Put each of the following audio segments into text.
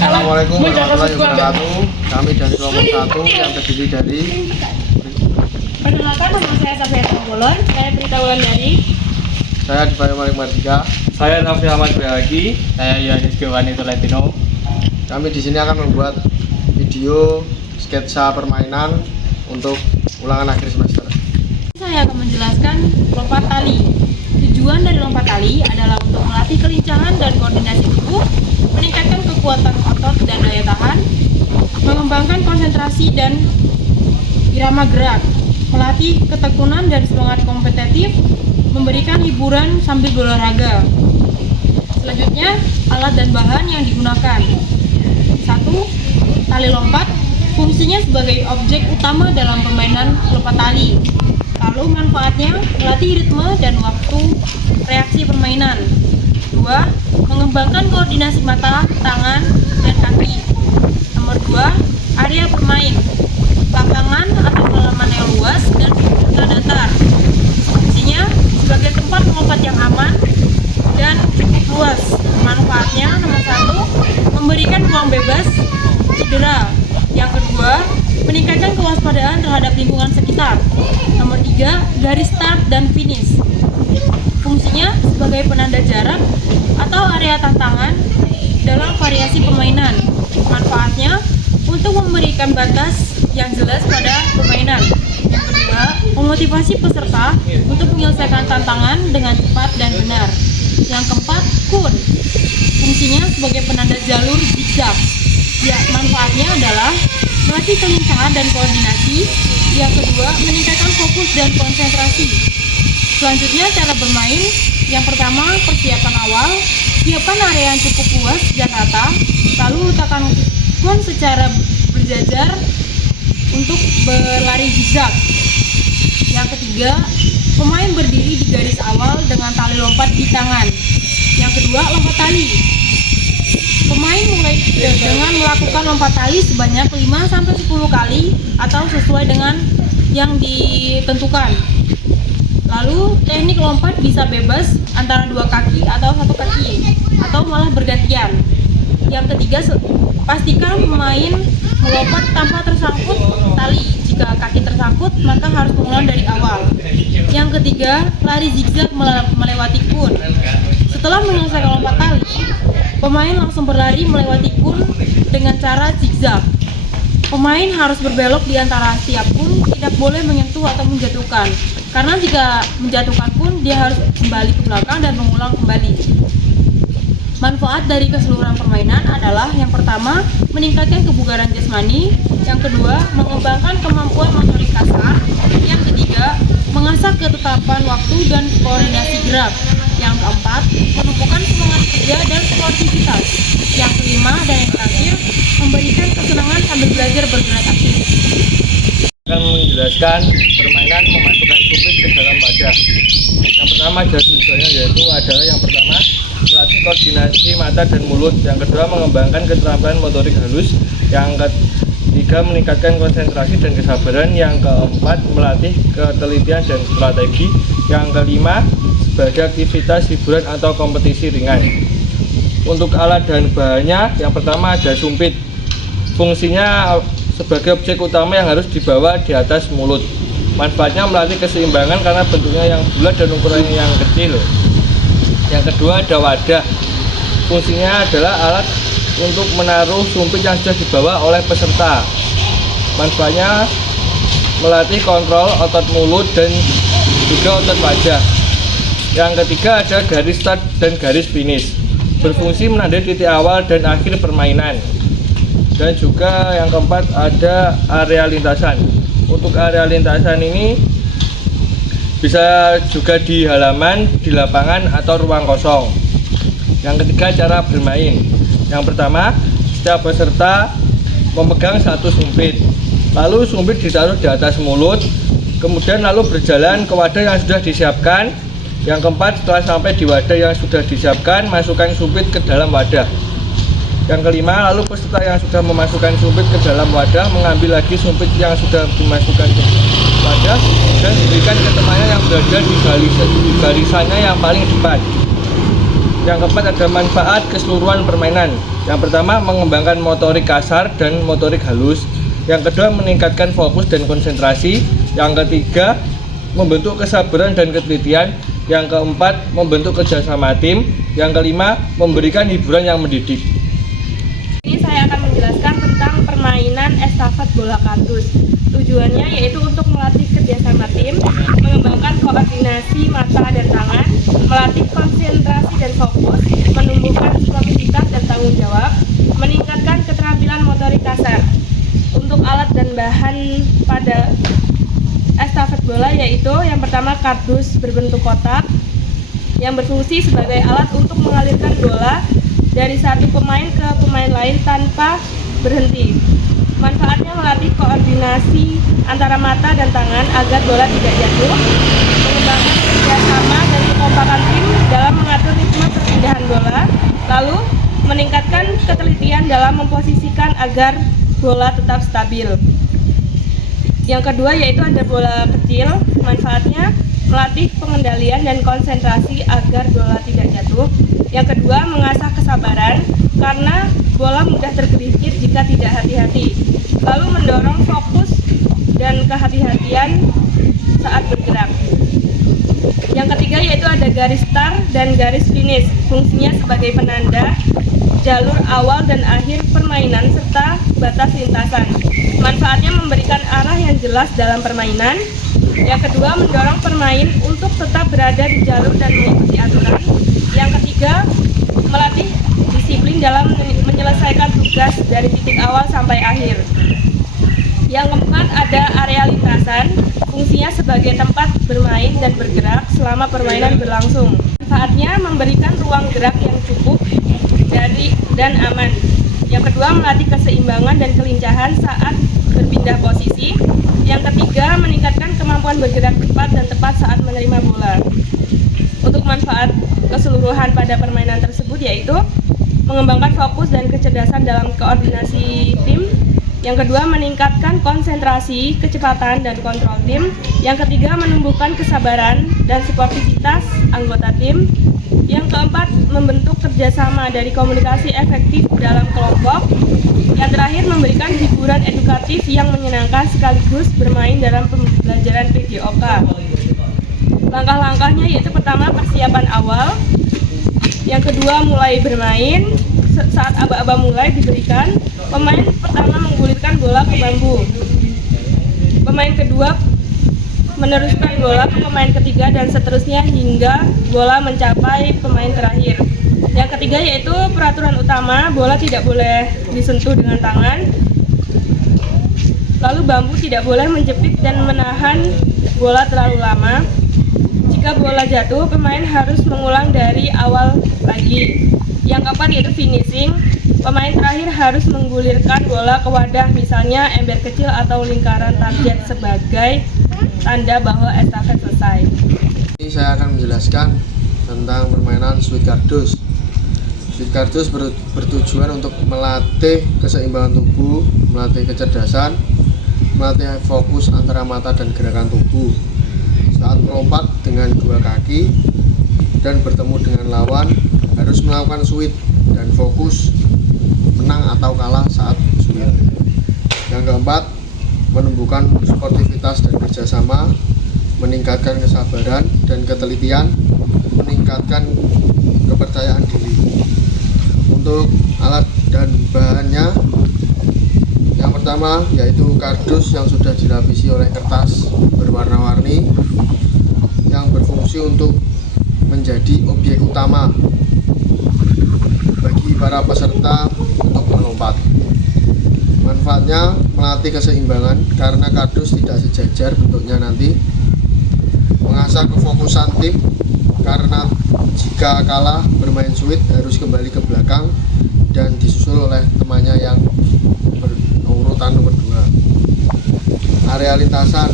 Assalamualaikum warahmatullahi wabarakatuh. Kami dari kelompok 1 yang terdiri dari Perkenalkan, nama saya Safia Tongbolon. Saya Prita Wulandari. saya di Malik Mardika. Saya Nafsi Ahmad Bayagi. Saya Yohanes Giovanni Tolentino. Kami di sini akan membuat video sketsa permainan untuk ulangan akhir semester. Saya akan menjelaskan lompat tali. Tujuan dari lompat tali adalah untuk melatih kelincahan dan koordinasi tubuh, meningkatkan kekuatan otot dan daya tahan, mengembangkan konsentrasi dan irama gerak, melatih ketekunan dan semangat kompetitif, memberikan hiburan sambil berolahraga. Selanjutnya, alat dan bahan yang digunakan. 1. Tali lompat. Fungsinya sebagai objek utama dalam permainan lompat tali. Lalu manfaatnya melatih ritme dan waktu reaksi permainan. 2. Mengembangkan koordinasi mata, tangan, dan kaki. Nomor 2. Area bermain. Lapangan atau halaman yang luas dan serta datar. Fungsinya sebagai tempat melompat yang aman dan cukup luas. Manfaatnya nomor 1. Memberikan ruang bebas cedera. Yang kedua, meningkatkan kewaspadaan terhadap lingkungan sekitar. Nomor 3, garis start dan finish. Fungsinya sebagai penanda jarak atau area tantangan dalam variasi permainan. Manfaatnya untuk memberikan batas yang jelas pada permainan. Yang kedua, memotivasi peserta untuk menyelesaikan tantangan dengan cepat dan benar. Yang keempat, kun. Fungsinya sebagai penanda jalur zigzag. Ya, manfaatnya adalah melatih kelincahan dan koordinasi. Yang kedua, meningkatkan fokus dan konsentrasi. Selanjutnya, cara bermain. Yang pertama, persiapan awal. Siapkan area yang cukup luas dan rata. Lalu letakkan kun secara berjajar untuk berlari zigzag. Yang ketiga, pemain berdiri di garis awal dengan tali lompat di tangan. Yang kedua, lompat tali. Pemain mulai dengan melakukan lompat tali sebanyak 5-10 kali atau sesuai dengan yang ditentukan. Lalu teknik lompat bisa bebas antara 2 kaki atau 1 kaki atau malah bergantian. Yang ketiga, pastikan pemain melompat tanpa tersangkut tali. Jika kaki tersangkut, maka harus mengulang dari awal. Yang ketiga, lari zigzag melewati kun. Setelah menyelesaikan lompat tali, pemain langsung berlari melewati kun dengan cara zigzag. Pemain harus berbelok di antara setiap kun, tidak boleh menyentuh atau menjatuhkan. Karena jika menjatuhkan kun, dia harus kembali ke belakang dan mengulang kembali. Manfaat dari keseluruhan permainan adalah yang pertama, meningkatkan kebugaran jasmani. Yang kedua, mengembangkan kemampuan motorik kasar. Yang ketiga, mengasah ketetapan waktu dan koordinasi gerak. Yang keempat, menumbuhkan semangat kerja dan sportivitas. Yang kelima dan yang terakhir, memberikan kesenangan sambil belajar bergerak aktif. Akan menjelaskan permainan memasukkan sumpit ke dalam wadah. Yang pertama ada tujuannya, yaitu adalah yang pertama melatih koordinasi mata dan mulut. Yang kedua, mengembangkan keterampilan motorik halus. Yang ketiga, meningkatkan konsentrasi dan kesabaran. Yang keempat, melatih ketelitian dan strategi. Yang kelima, sebagai aktivitas hiburan atau kompetisi ringan. Untuk alat dan bahannya, yang pertama ada sumpit. Fungsinya sebagai objek utama yang harus dibawa di atas mulut. Manfaatnya melatih keseimbangan karena bentuknya yang bulat dan ukurannya yang kecil. Yang kedua ada wadah. Fungsinya adalah alat untuk menaruh sumpit yang sudah dibawa oleh peserta. Manfaatnya melatih kontrol otot mulut dan juga otot wajah. Yang ketiga ada garis start dan garis finish. Berfungsi menandai titik awal dan akhir permainan. Dan juga yang keempat ada area lintasan. Untuk area lintasan ini bisa juga di halaman, di lapangan atau ruang kosong. Yang ketiga cara bermain. Yang pertama, setiap peserta memegang satu sumpit. Lalu sumpit ditaruh di atas mulut, kemudian lalu berjalan ke wadah yang sudah disiapkan. Yang keempat, setelah sampai di wadah yang sudah disiapkan, masukkan sumpit ke dalam wadah. Yang kelima, lalu peserta yang sudah memasukkan sumpit ke dalam wadah mengambil lagi sumpit yang sudah dimasukkan ke wadah dan berikan ke temannya yang berada di barisannya yang paling depan. Yang keempat ada manfaat keseluruhan permainan. Yang pertama mengembangkan motorik kasar dan motorik halus. Yang kedua meningkatkan fokus dan konsentrasi. Yang ketiga membentuk kesabaran dan ketelitian. Yang keempat membentuk kerjasama tim. Yang kelima memberikan hiburan yang mendidik. Ini saya akan menjelaskan tentang permainan estafet bola kardus. Tujuannya yaitu untuk melatih kerjasama tim, mengembangkan koordinasi mata dan tangan, melatih konsentrasi dan fokus, menumbuhkan sportivitas dan tanggung jawab, meningkatkan keterampilan motorik kasar. Untuk alat dan bahan pada estafet bola yaitu yang pertama kardus berbentuk kotak yang berfungsi sebagai alat untuk mengalirkan bola dari satu pemain ke pemain lain tanpa berhenti. Manfaatnya melatih koordinasi antara mata dan tangan agar bola tidak jatuh, mengembangkan kerjasama dan kekompakan tim dalam mengatur ritme perpindahan bola, lalu meningkatkan ketelitian dalam memposisikan agar bola tetap stabil. Yang kedua yaitu ada bola kecil, manfaatnya melatih pengendalian dan konsentrasi agar bola tidak jatuh. Yang kedua, mengasah kesabaran karena bola mudah tergelincir jika tidak hati-hati. Lalu mendorong fokus dan kehati-hatian saat bergerak. Yang ketiga yaitu ada garis start dan garis finish. Fungsinya sebagai penanda jalur awal dan akhir permainan serta batas lintasan. Manfaatnya memberikan arah yang jelas dalam permainan. Yang kedua, mendorong pemain untuk tetap berada di jalur dan mengikuti aturan. Yang ketiga, melatih disiplin dalam menyelesaikan tugas dari titik awal sampai akhir. Yang keempat, ada area lintasan. Fungsinya sebagai tempat bermain dan bergerak selama permainan berlangsung. Manfaatnya memberikan ruang gerak yang cukup dan aman. Yang kedua, melatih keseimbangan dan kelincahan saat berpindah posisi. Yang ketiga, meningkatkan kemampuan bergerak cepat dan tepat saat menerima bola. Untuk manfaat keseluruhan pada permainan tersebut yaitu mengembangkan fokus dan kecerdasan dalam koordinasi tim. Yang kedua, meningkatkan konsentrasi, kecepatan, dan kontrol tim. Yang ketiga, menumbuhkan kesabaran dan sportivitas anggota tim. Yang keempat, membentuk kerjasama dari komunikasi efektif dalam kelompok. Yang terakhir, memberikan hiburan edukatif yang menyenangkan sekaligus bermain dalam pembelajaran PJOK. Langkah-langkahnya yaitu pertama, persiapan awal. Yang kedua, mulai bermain. Saat aba-aba mulai diberikan, pemain pertama menggulirkan bola ke bambu. Pemain kedua meneruskan bola ke pemain ketiga dan seterusnya hingga bola mencapai pemain terakhir. Yang ketiga yaitu peraturan utama, bola tidak boleh disentuh dengan tangan. Lalu bambu tidak boleh menjepit dan menahan bola terlalu lama. Jika bola jatuh, pemain harus mengulang dari awal lagi. Yang keempat yaitu finishing. Pemain terakhir harus menggulirkan bola ke wadah, misalnya ember kecil atau lingkaran target sebagai tanda bahwa estafet selesai. Ini saya akan menjelaskan tentang permainan sweet kardus. Sweet kardus bertujuan untuk melatih keseimbangan tubuh, melatih kecerdasan, melatih fokus antara mata dan gerakan tubuh. Saat melompat dengan dua kaki dan bertemu dengan lawan, harus melakukan sweet dan fokus menang atau kalah saat sweet. Yang keempat, menumbuhkan sportivitas dan kerjasama, meningkatkan kesabaran dan ketelitian, meningkatkan kepercayaan diri. Untuk alat dan bahannya, yang pertama yaitu kardus yang sudah dilapisi oleh kertas berwarna-warni yang berfungsi untuk menjadi objek utama bagi para peserta untuk melompat. Manfaatnya melatih keseimbangan karena kardus tidak sejajar bentuknya nanti, mengasah kefokusan tim karena jika kalah bermain sweet harus kembali ke belakang dan disusul oleh temannya yang berurutan nomor 2. Area lintasan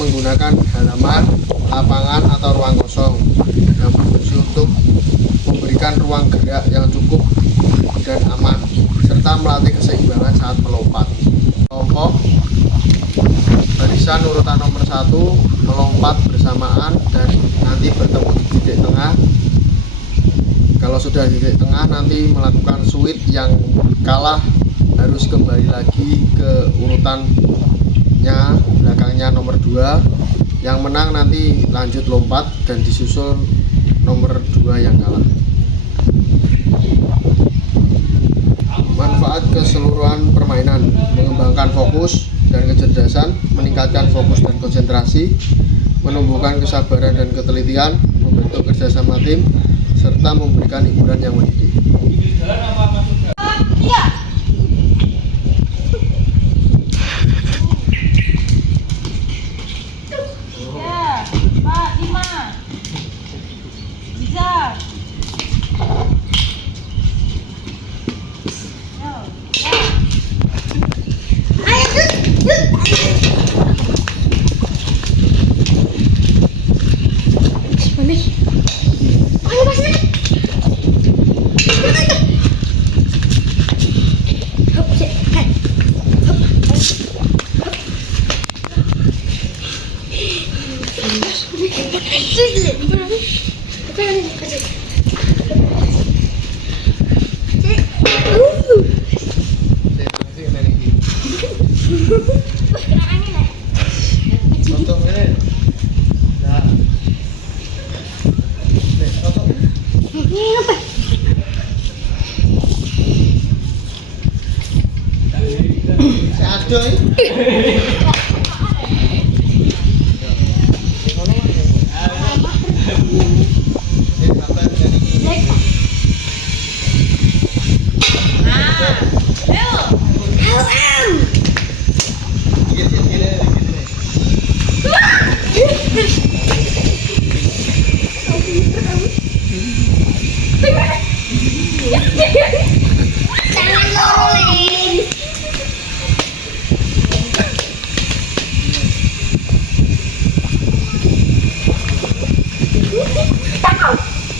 menggunakan halaman, lapangan atau ruang kosong yang berfungsi untuk memberikan ruang gerak yang cukup dan aman serta melatih keseimbangan saat melompat. Kelompok barisan urutan nomor 1 melompat bersamaan dan nanti bertemu di titik tengah. Kalau sudah di titik tengah nanti melakukan switch, yang kalah harus kembali lagi ke urutannya, belakangnya nomor 2. Yang menang nanti lanjut lompat dan disusul nomor 2 yang kalah. Manfaat keseluruhan permainan: mengembangkan fokus dan kecerdasan, meningkatkan fokus dan konsentrasi, menumbuhkan kesabaran dan ketelitian, membentuk kerjasama tim, serta memberikan hiburan yang mendidik. Ya, Pak, 5. Bisa.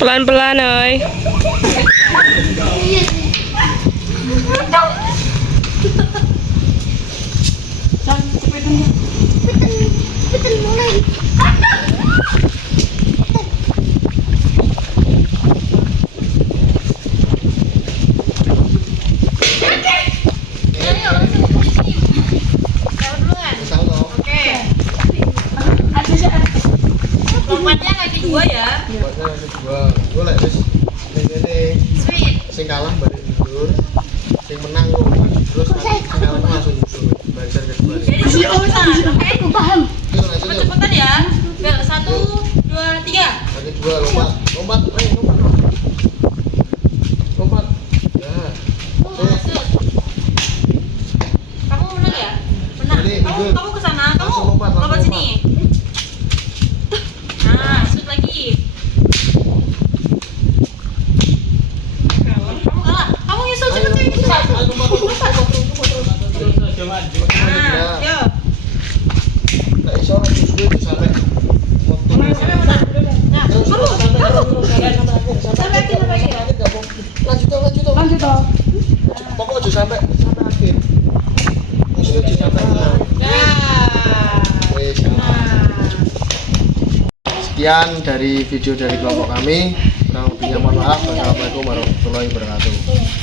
Pelan-pelan, oi. Lompatnya kaki 2 ya. Boleh wis ngene. Sing kalah balik mundur, sing menang lompat terus sing kalah langsung mundur. Barisan kedua. Aku paham. Yuk lanjut yuk. Cepetan ya. Bel, 1, 2, 3. Kaki 2 lompat. Lompat, lompat. Lompat. Ya. Masuk. Kamu menang ya? Menang. Ini, mundur. Kamu ke sana, kamu Langsung lompat, langsung lompat sini. Nah, shoot lagi. Kamu kalah. Kamu nyusul cepet cepet nyusul. Nah, yuk. Nggak iso mundur sampai waktu. Nah, terus. Sampai akhir. Lanjut toh. Pokoknya aja sampai akhir. Wis aja sampai. Nah. Wis. Sekian dari video dari kelompok kami. Kurang lebihnya mohon maaf. Wassalamualaikum warahmatullahi wabarakatuh.